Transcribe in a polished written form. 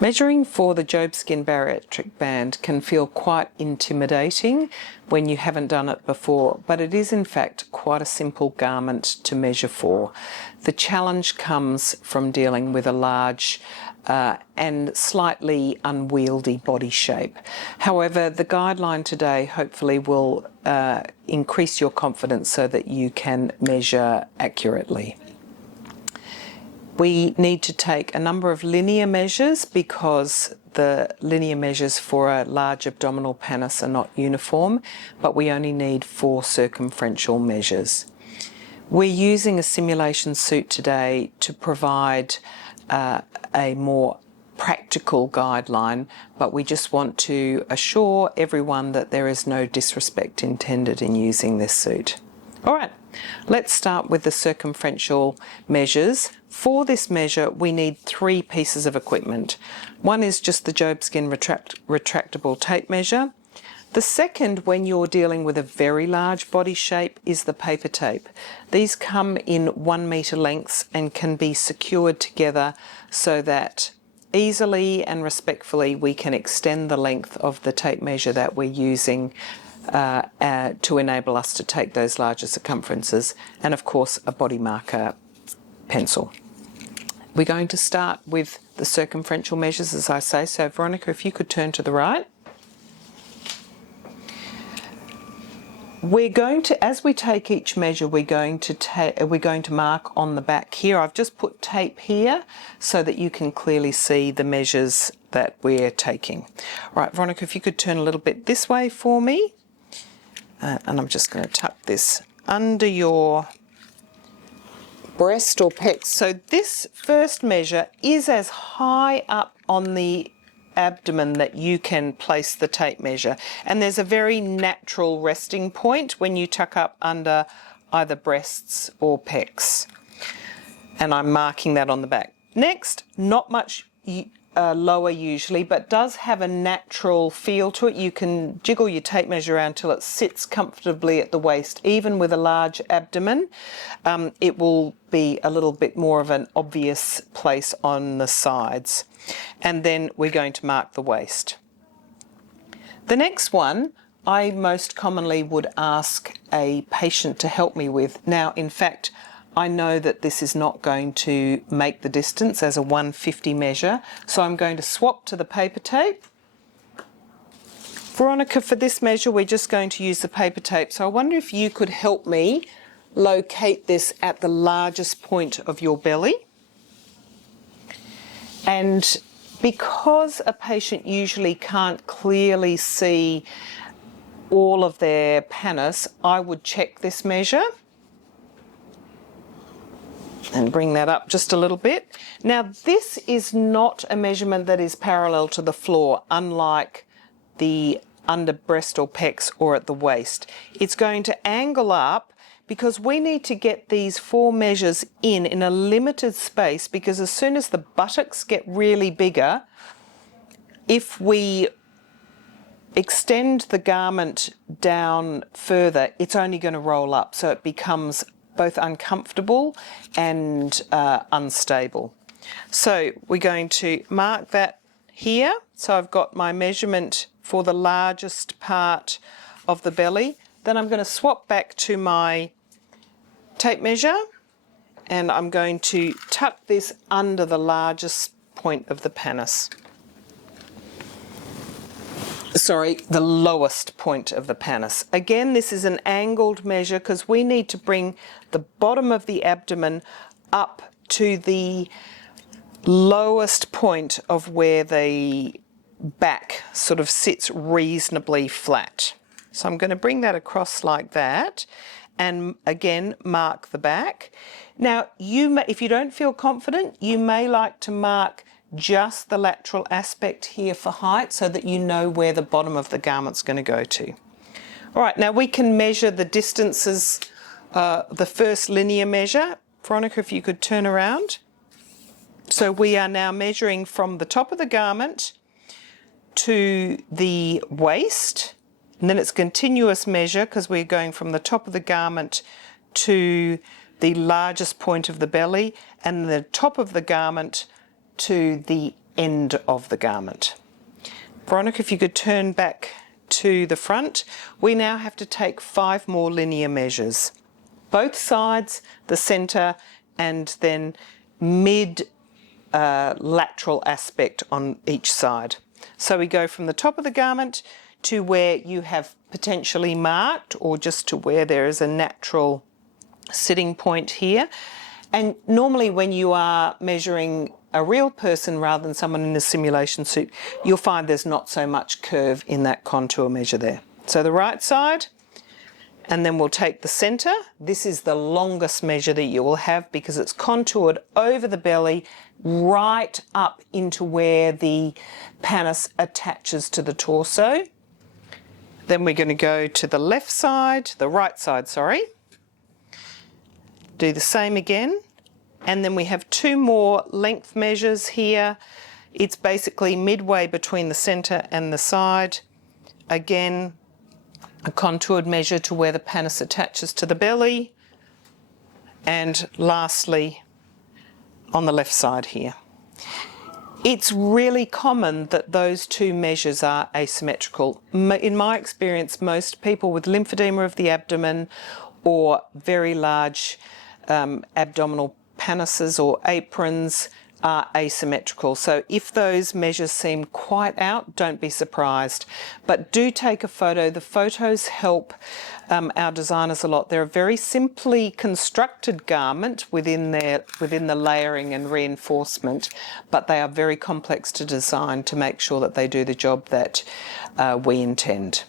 Measuring for the Jobskin bariatric band can feel quite intimidating when you haven't done it before, but it is in fact quite a simple garment to measure for. The challenge comes from dealing with a large and slightly unwieldy body shape. However, the guideline today hopefully will increase your confidence so that you can measure accurately. We need to take a number of linear measures because the linear measures for a large abdominal pannus are not uniform, but we only need 4 circumferential measures. We're using a simulation suit today to provide a more practical guideline, but we just want to assure everyone that there is no disrespect intended in using this suit. All right, let's start with the circumferential measures. For this measure, we need 3 pieces of equipment. One is just the Jobskin retractable tape measure. The second, when you're dealing with a very large body shape, is the paper tape. These come in 1 metre lengths and can be secured together so that easily and respectfully we can extend the length of the tape measure that we're using to enable us to take those larger circumferences, and of course a body marker pencil. We're going to start with the circumferential measures, as I say. So Veronica, if you could turn to the right. We're going to, as we take each measure, we're going to mark on the back here. I've just put tape here so that you can clearly see the measures that we're taking. All right, Veronica, if you could turn a little bit this way for me. And I'm just going to tuck this under your breast or pecs. So this first measure is as high up on the abdomen that you can place the tape measure, and there's a very natural resting point when you tuck up under either breasts or pecs, and I'm marking that on the back. Next, not much lower usually, but does have a natural feel to it. You can jiggle your tape measure around till it sits comfortably at the waist. Even with a large abdomen, it will be a little bit more of an obvious place on the sides. And then we're going to mark the waist. The next one I most commonly would ask a patient to help me with. Now, in fact, I know that this is not going to make the distance as a 150 measure, so I'm going to swap to the paper tape. Veronica, for this measure we're just going to use the paper tape, so I wonder if you could help me locate this at the largest point of your belly. And because a patient usually can't clearly see all of their pannus, I would check this measure and bring that up just a little bit. Now, this is not a measurement that is parallel to the floor, unlike the under breast or pecs or at the waist. It's going to angle up because we need to get these 4 measures in a limited space, because as soon as the buttocks get really bigger, if we extend the garment down further, it's only going to roll up, so it becomes both uncomfortable and unstable. So we're going to mark that here. So I've got my measurement for the largest part of the belly. Then I'm going to swap back to my tape measure, and I'm going to tuck this under the largest point of the pannus. Sorry, the lowest point of the pannus. Again, this is an angled measure because we need to bring the bottom of the abdomen up to the lowest point of where the back sort of sits reasonably flat. So I'm going to bring that across like that, and again mark the back. Now, if you don't feel confident, you may like to mark just the lateral aspect here for height so that you know where the bottom of the garment's going to go to. All right, now we can measure the distances, the first linear measure. Veronica, if you could turn around. So we are now measuring from the top of the garment to the waist, and then it's a continuous measure because we're going from the top of the garment to the largest point of the belly, and the top of the garment to the end of the garment. Veronica, if you could turn back to the front, we now have to take 5 more linear measures. Both sides, the centre, and then mid lateral aspect on each side. So we go from the top of the garment to where you have potentially marked, or just to where there is a natural sitting point here. And normally when you are measuring a real person rather than someone in a simulation suit, you'll find there's not so much curve in that contour measure there. So the right side, and then we'll take the centre. This is the longest measure that you will have because it's contoured over the belly right up into where the pannus attaches to the torso. Then we're going to go to the left side, the right side, sorry. Do the same again. And then we have 2 more length measures here. It's basically midway between the centre and the side. Again, a contoured measure to where the pannus attaches to the belly. And lastly, on the left side here. It's really common that those 2 measures are asymmetrical. In my experience, most people with lymphedema of the abdomen or very large abdominal pannuses or aprons are asymmetrical. So if those measures seem quite out, don't be surprised. But do take a photo. The photos help our designers a lot. They're a very simply constructed garment within the layering and reinforcement, but they are very complex to design to make sure that they do the job that we intend.